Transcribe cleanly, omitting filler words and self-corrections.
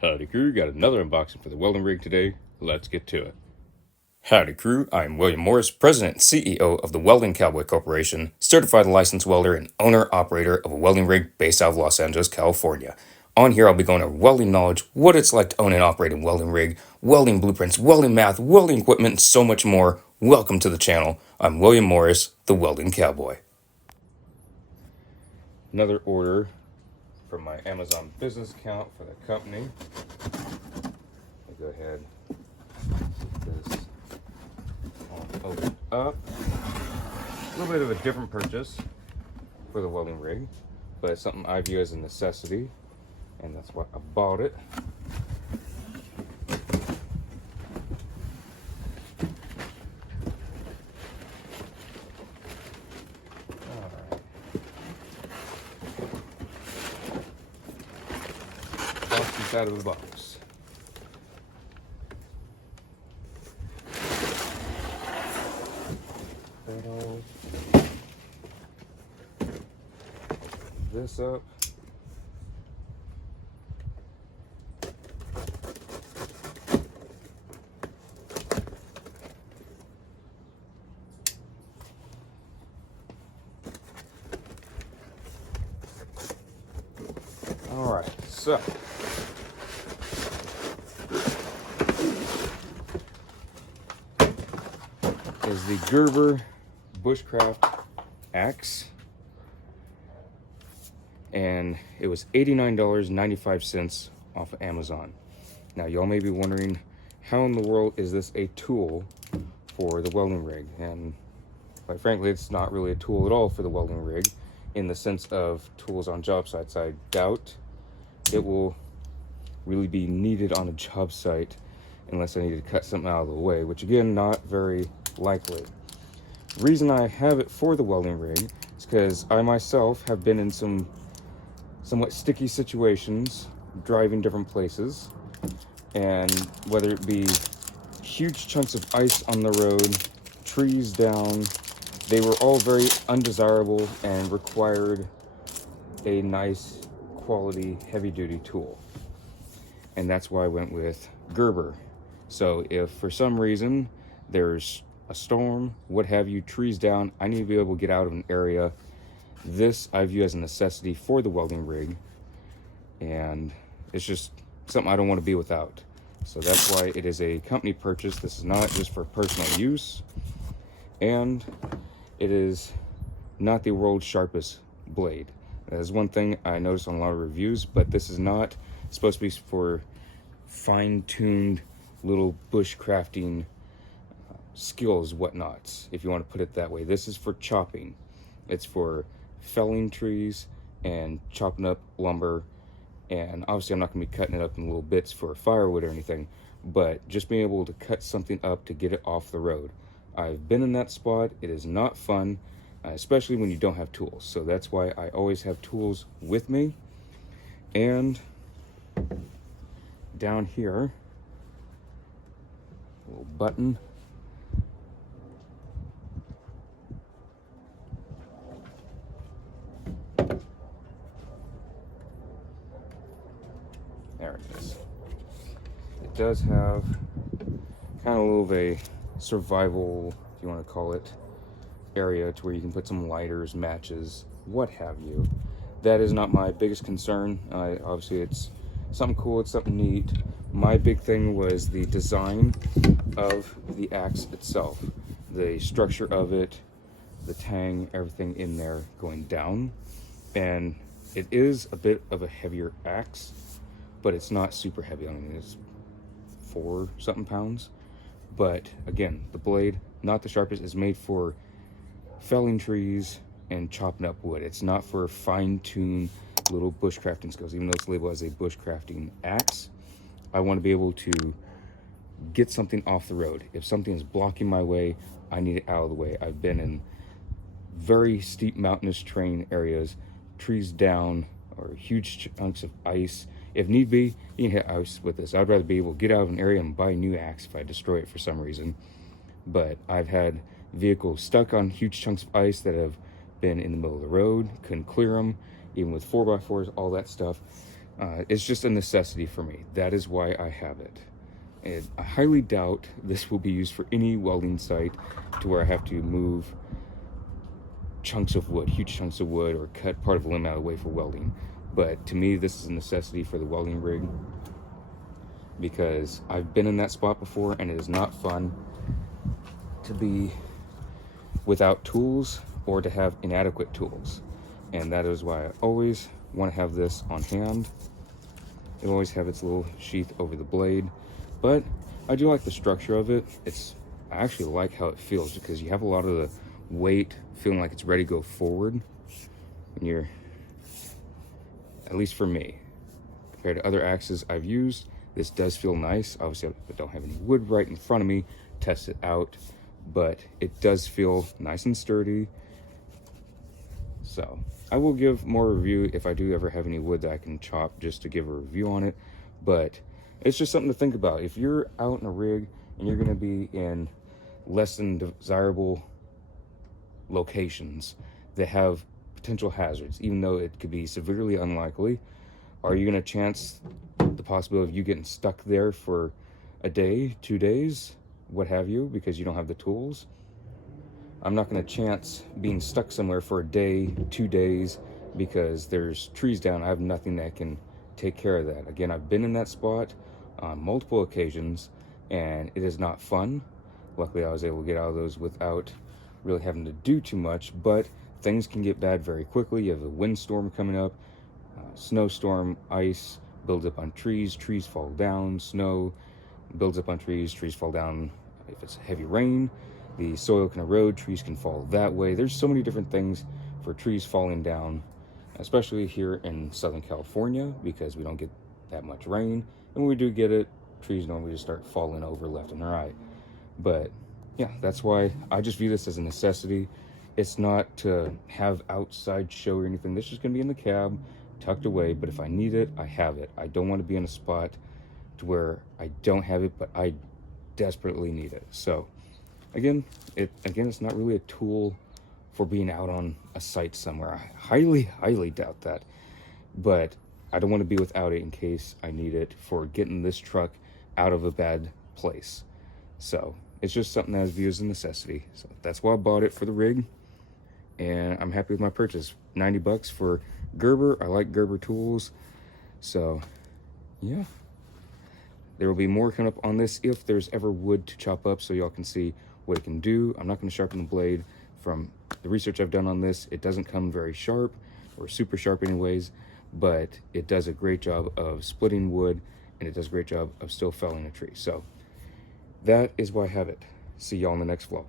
Howdy crew, got another unboxing for the welding rig today. Let's get to it. Howdy crew, I'm William Morris, President and CEO of the Welding Cowboy Corporation, certified licensed welder and owner-operator of a welding rig based out of Los Angeles, California. On here I'll be going over welding knowledge, what it's like to own and operate a welding rig, welding blueprints, welding math, welding equipment, and so much more. Welcome to the channel. I'm William Morris, the Welding Cowboy. Another order from my Amazon business account for the company. I'll go ahead and get this all opened up. A little bit of a different purchase for the welding rig, but it's something I view as a necessity, and that's why I bought it. Box out of the box. This up. All right, so is the Gerber Bushcraft axe, and it was $89.95 off of Amazon. Now y'all may be wondering, how in the world is this a tool for the welding rig? And quite frankly, it's not really a tool at all for the welding rig in the sense of tools on job sites. I doubt it will really be needed on a job site unless I need to cut something out of the way, which again, not very likely. The reason I have it for the welding rig is because I myself have been in some somewhat sticky situations driving different places, and whether it be huge chunks of ice on the road, trees down, they were all very undesirable and required a nice quality heavy-duty tool, and that's why I went with Gerber. So if for some reason there's a storm, what have you, trees down, I need to be able to get out of an area, this I view as a necessity for the welding rig, and it's just something I don't want to be without. So that's why it is a company purchase. This is not just for personal use, and it is not the world's sharpest blade. That is one thing I noticed on a lot of reviews, but this is not supposed to be for fine-tuned little bushcrafting skills, whatnots, if you want to put it that way. This is for chopping. It's for felling trees and chopping up lumber, and obviously I'm not going to be cutting it up in little bits for firewood or anything, but just being able to cut something up to get it off the road. I've been in that spot. It is not fun, especially when you don't have tools. So that's why I always have tools with me. And down here, a little button. There it is. It does have kind of a little of a survival, if you want to call it, area to where you can put some lighters, matches, what have you. That is not my biggest concern. Obviously it's something cool, it's something neat. My big thing was the design of the axe itself, the structure of it, the tang, everything in there going down. And it is a bit of a heavier axe, but it's not super heavy. I mean, it's 4 something pounds. But again, the blade, not the sharpest, is made for felling trees and chopping up wood. It's not for fine-tuned little bushcrafting skills. Even though it's labeled as a bushcrafting axe, I want to be able to get something off the road. If something is blocking my way, I need it out of the way. I've been in very steep mountainous terrain areas, trees down, or huge chunks of ice. If need be, you can hit ice with this. I'd rather be able to get out of an area and buy a new axe if I destroy it for some reason. But I've had vehicles stuck on huge chunks of ice that have been in the middle of the road, couldn't clear them, even with 4x4s, all that stuff. It's just a necessity for me. That is why I have it. And I highly doubt this will be used for any welding site to where I have to move chunks of wood, huge chunks of wood, or cut part of a limb out of the way for welding. But to me, this is a necessity for the welding rig, because I've been in that spot before and it is not fun to be without tools or to have inadequate tools. And that is why I always want to have this on hand. It always have its little sheath over the blade, but I do like the structure of it. I actually like how it feels, because you have a lot of the weight feeling like it's ready to go forward when you're, at least for me, compared to other axes I've used. This does feel nice. Obviously, I don't have any wood right in front of me, test it out, but it does feel nice and sturdy. So I will give more review if I do ever have any wood that I can chop, just to give a review on it. But it's just something to think about. If you're out in a rig and you're going to be in less than desirable locations that have potential hazards, even though it could be severely unlikely, are you going to chance the possibility of you getting stuck there for a day, 2 days, what have you, because you don't have the tools? I'm not going to chance being stuck somewhere for a day, 2 days, because there's trees down. I have nothing that can take care of that. Again, I've been in that spot on multiple occasions, and it is not fun. Luckily, I was able to get out of those without really having to do too much, but things can get bad very quickly. You have a windstorm coming up, snowstorm, ice builds up on trees, trees fall down, snow builds up on trees, trees fall down. If it's heavy rain, the soil can erode, trees can fall that way. There's so many different things for trees falling down, especially here in Southern California, because we don't get that much rain. And when we do get it, trees normally just start falling over left and right. But yeah, that's why I just view this as a necessity. It's not to have outside show or anything. This is going to be in the cab, tucked away, but if I need it, I have it. I don't want to be in a spot to where I don't have it, but I desperately need it. So again, it's not really a tool for being out on a site somewhere. I highly doubt that, but I don't want to be without it in case I need it for getting this truck out of a bad place. So it's just something that I view as a necessity. So that's why I bought it for the rig, and I'm happy with my purchase. $90 for Gerber. I like Gerber tools. So yeah, there will be more coming up on this if there's ever wood to chop up, so y'all can see what it can do. I'm not going to sharpen the blade. From the research I've done on this, it doesn't come very sharp, or super sharp anyways, but it does a great job of splitting wood, and it does a great job of still felling a tree. So that is why I have it. See y'all in the next vlog.